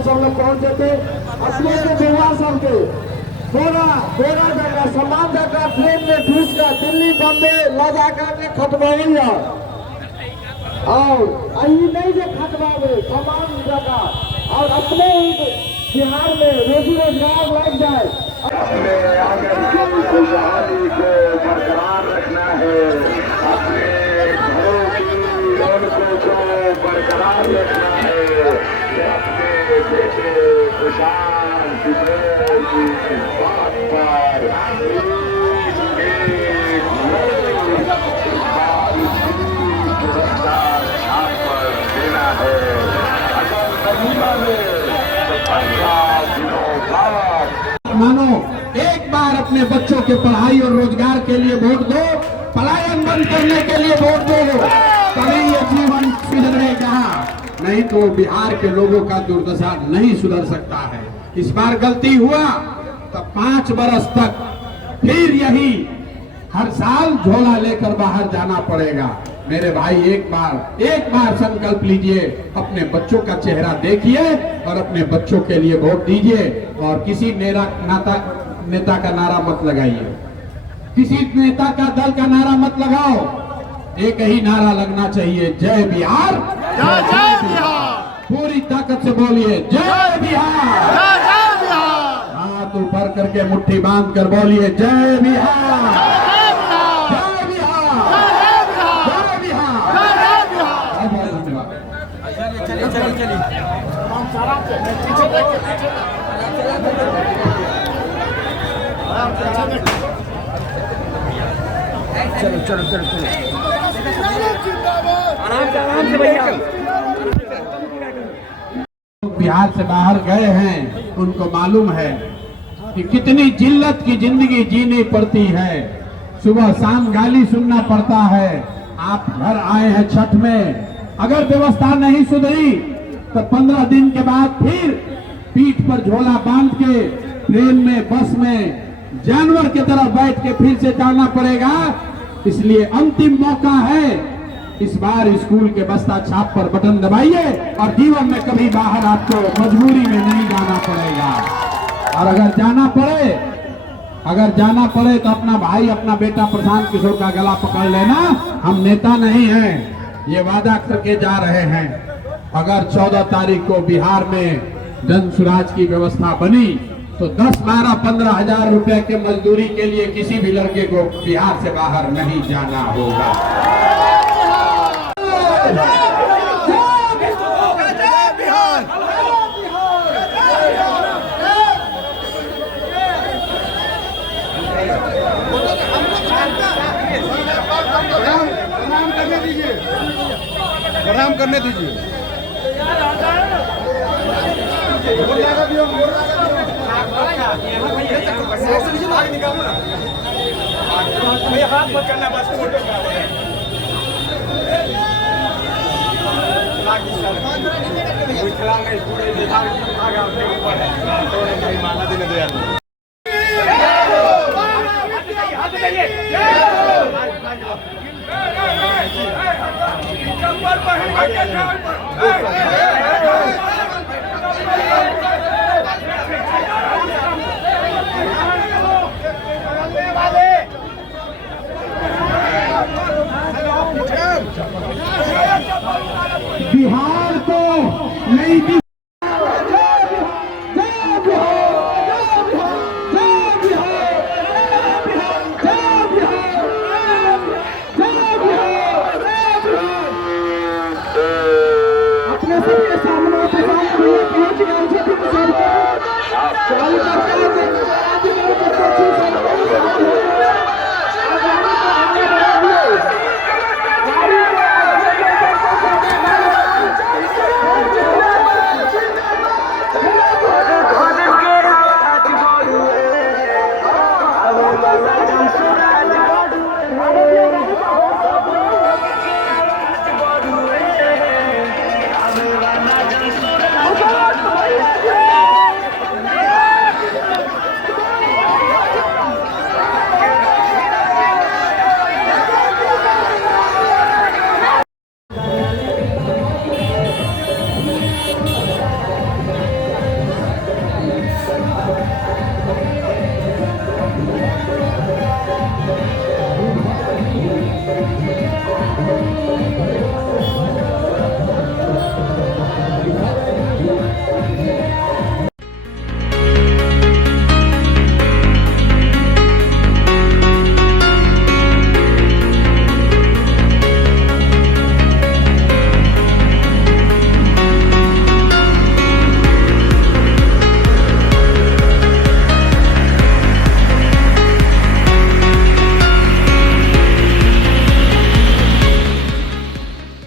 सब लोग पहुंचे थे अपने के विवाह सब के पूरा जगह समान जगह ट्रेन में घुस कर दिल्ली बम्बे लगा करके खटवाई और यही नहीं जो खटवावे समान जगह और अपने बिहार में रोजी रोजगार लग जाए। अपने आंगन की खुशहाली को बरकरार रखना है, अपने घरों की रौनकों को बरकरार रखना है, अपने बेटे प्रशांत किशोर की बात पर छाप पर देना है। अगर नहीं माने तो 15 दिनों बाद मानो एक बार अपने बच्चों के पढ़ाई और रोजगार के लिए वोट दो, पलायन बंद करने के लिए वोट दो, तभी ये जीवन सुधरेगा, नहीं तो बिहार के लोगों का दुर्दशा नहीं सुधर सकता है। इस बार गलती हुआ तो 5 बरस तक फिर यही हर साल झोला लेकर बाहर जाना पड़ेगा। मेरे भाई एक बार संकल्प लीजिए, अपने बच्चों का चेहरा देखिए और अपने बच्चों के लिए वोट दीजिए और किसी नेता का नारा मत लगाइए, किसी नेता का दल का नारा मत लगाओ, एक ही नारा लगना चाहिए, जय बिहार, जय बिहार। पूरी ताकत से बोलिए जय बिहार, जय बिहार। हाथ ऊपर करके मुट्ठी बांध कर बोलिए जय बिहार, जय बिहार, जय बिहार। बहुत धन्यवाद। बिहार से बाहर गए हैं, उनको मालूम है कि कितनी जिल्लत की जिंदगी जीनी पड़ती है, सुबह शाम गाली सुनना पड़ता है। आप घर आए हैं छठ में, अगर व्यवस्था नहीं सुधरी तो 15 दिन के बाद फिर पीठ पर झोला बांध के ट्रेन में बस में जानवर की तरह बैठ के फिर से जाना पड़ेगा। इसलिए अंतिम मौका है, इस बार स्कूल के बस्ता छाप पर बटन दबाइए और जीवन में कभी बाहर आपको मजबूरी में नहीं जाना पड़ेगा। और अगर जाना पड़े तो अपना भाई अपना बेटा प्रशांत किशोर का गला पकड़ लेना। हम नेता नहीं हैं, ये वादा करके जा रहे हैं। अगर 14 तारीख को बिहार में जन सुराज की व्यवस्था बनी तो 10, 12, 15 हजार रुपए के मजदूरी के लिए किसी भी लड़के को बिहार से बाहर नहीं जाना होगा। प्रणाम करने दीजिए। हाथ मत करना, बस फोटो माला देने दो यार। बिहार को नई अपने